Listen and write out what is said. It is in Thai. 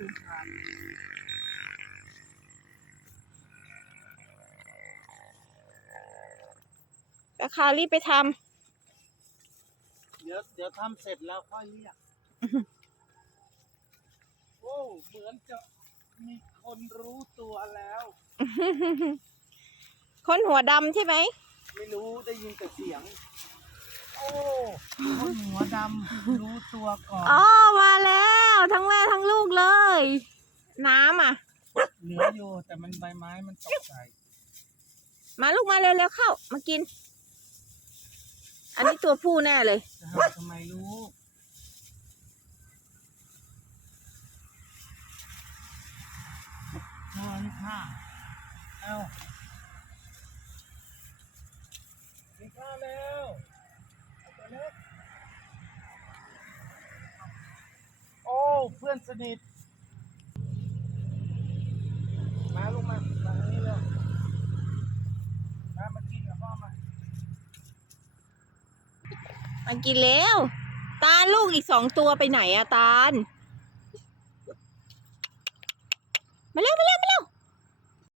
ตุ้มขาดราคารีบไปทเดี๋ยวเดี๋ยวทำเสร็จแล้วค่อยเรียกโอ้เหมือนจะมีคนรู้ตัวแล้วำคนหัวดำใช่ไหม ไม่รู้ได้ยินแต่เสียง โอ้ คนหัวดำรู้ตัวก่อน อ๋อ มาแล้ว ทั้งแม่ทั้งลูกเลย น้ำอะ เหลืออยู่แต่มันใบไม้มันตกใจมาลูกมาเร็วๆเข้า มากิน อันนี้ตัวผู้แน่เลย จะหาทำไมรู้นอนค่ะเอากินข้าวแล้วเอาตัวเล็กโอ้ เพื่อน สนิท มาลูกมามาทางนี้เร็วมามากินกับพ่อมามากินแล้ว ตาลลูกอีกสองตัวไปไหนอะตาล มาเร็วมาเร็วมาเร็ว